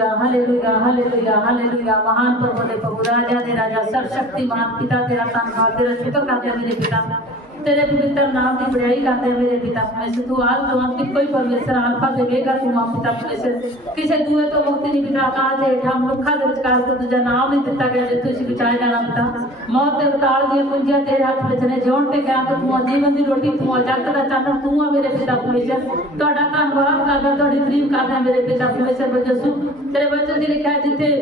Hallelujah hallelujah महान प्रभु ने प्रभु राजा ने राजा सर्वशक्तिमान पिता तेरा तन खातिर शुक्र का तेरे पिता तेरे पवित्र नाम की बड़ाई करते हैं मेरे पिता परमेश्वर तू आल तो अंत कोई परमेश्वर आल पा के तू मां पिता परमेश्वर किसे दूए तो मुक्ति नहीं पिता का जे हम मुखा के विचार को तुझा नाम नहीं दिता गया जे तू बिचाए जाना पिता मौत ते उतार दिए कुंजिया तेरे हाथ में जने जोन पे गया तो तू जीवन दी रोटी तू जगत दा चंद तू आ मेरे पिता परमेश्वर तोड़ा धन्यवाद करदा तोड़ी प्रेम करदा मेरे पिता परमेश्वर बच्चे तेरे बच्चे दी लिखा जिथे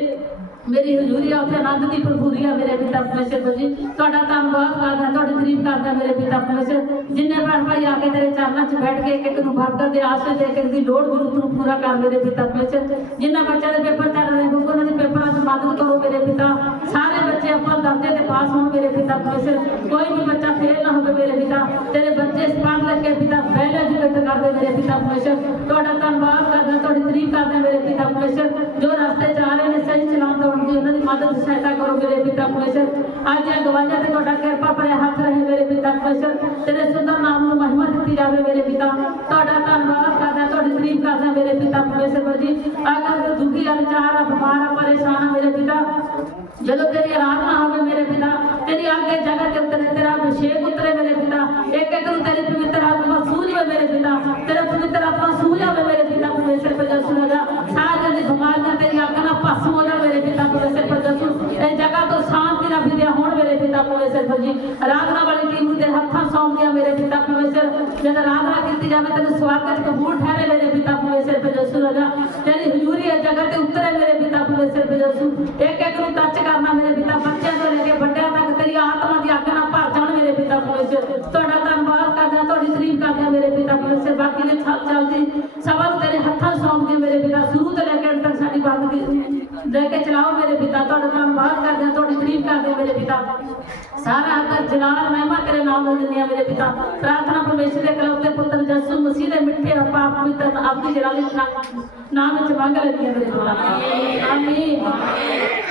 मेरी हजूरिया उत्तर आनंद की भरपूरिया मेरे पिता परमेश्वर जी थोड़ा धनबाद करता थोड़ी तरीफ करता मेरे पिता परमेश्वर जिन्हें भैन भाई आके तेरे चरणों से बैठ के एक बरकत दे आश दे एक लौड़ गुरु तू पूरा कर मेरे पिता परमेश्वर जिन्हें बच्चों के पेपर चल रहे हैं उन्होंने पेपर से मदद करो मेरे पिता सारे बच्चे अपन दर्जे से पास हो मेरे पिता परमेश्वर कोई भी बच्चा फेल ना हो मेरे पिता तेरे बच्चे पढ़ लगे पिता वेल एजुकेट कर दे मेरे पिता परमेश्वर थोड़ा धनबाद करता थोड़ी तरीफ करता मेरे पिता परमेश्वर जो रास्ते मदद सहायता करो मेरे पिता परमेश्वर आज यहाँ गवाइया तो कृपा पर हाथ रहे मेरे पिता परमेश्वर तेरे सुंदर नाम में महिमा दी जाए मेरे पिता थोड़ा धनबाद करना थोड़ी तरीक करना मेरे पिता परमेश्वर जी अगर तो दुखी है विचार बीमार है परेशान है मेरे पिता जो तेरी आराधना हो मेरे पिता तेरी आगे जगह के उतरे तेरा अभिषेक उतरे मेरे पिता एक एक तेरी पवित्र आत्मा सूर्य मेरे पिता तेरा पवित्र आत्मा सूर्य मेरे पिता परमेश्वर पर जो सुनेगा सारे बीमारियां तेरी आंखना पास होगा मेरे पिता परमेश्वर जी आराधना वाली टीम ने तेरे सौंप दिया मेरे पिता परमेश्वर जब आराधना की जाए तेरे स्वागत कबूल ठहरे मेरे पिता परमेश्वर पे जसु राजा तेरी हजूरी है जगह से उतरे मेरे पिता परमेश्वर पे जसु एक एक टच करना मेरे पिता बच्चों से लेके बड़े तक तेरी आत्मा की आज्ञा भर जान मेरे पिता परमेश्वर थोड़ा धनबाद कर दिया थोड़ी तरीफ कर दिया मेरे पिता परमेश्वर बाकी ने सब तेरे हाथों सौंप दिया मेरे पिता शुरू से लेकर देख चलाओ मेरे पिता थोड़े तो बाहर कर दिया थोड़ी तरीफ कर दिया मेरे पिता सारा हक जलाल महिमा तेरे नाम ले दिया मेरे पिता प्रार्थना परमेश्वर के कलौते पुत्र जसु मसीह दे मिठे और पाप पवित्र आपकी जलाल नाम नाम च मेरे पिता आगे। आगे। आगे। आगे।